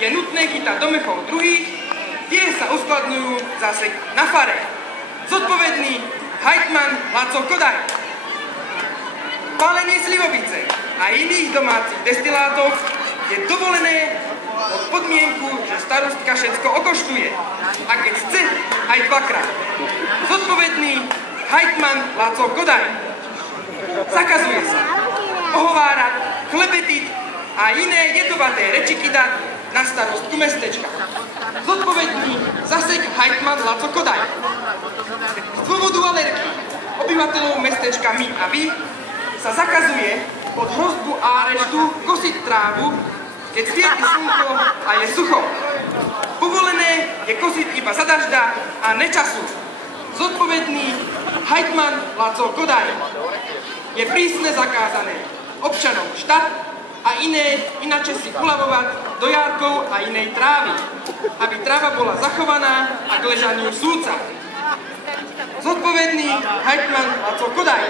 je nutné chytať do mechov druhých, tie sa uskladňujú zase na fare. Zodpovedný hejtman Laco Kodaj. Pálenie slivovice a iných domácich destilátov je dovolené pod podmienku, že starostka všetko okoštuje. A keď chce, aj dvakrát. Zodpovedný hejtman Laco Kodaj. Zakazuje sa ohovárať, klebetiť a iné jedovaté rečiky dať na starostku mestečka. Zodpovedný zasek hejtman Laco Kodaj. Z dôvodu alergii obyvateľov mestečka My a Vy sa zakazuje pod hrozbu áreštu kosiť trávu, keď svieti slnko a je sucho. Povolené je kosiť iba za dažďa a nečasu. Zodpovedný hejtman Laco Kodaj. Je prísne zakázané občanom štát a inače si uľavovať do jarkov a inej trávy, aby tráva bola zachovaná a k ležaniu súdca. Zodpovedný hejtman Laco Kodaj.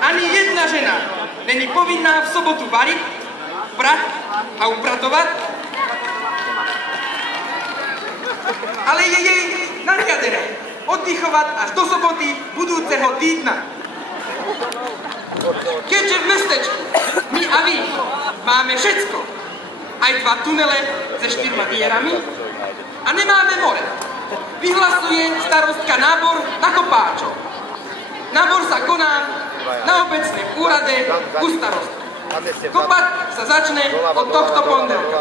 Ani jedna žena není povinná v sobotu variť, prať a upratovať, ale je jej nariadené oddychovať až do soboty budúceho týdna. Keďže v mestečku My a Vy máme všetko, aj 2 tunele se 4 dierami a nemáme more, vyhlasuje starostka nábor na kopáčov. Nábor sa koná na obecnom úrade u starostky. Kopať sa začne od tohto pondelka.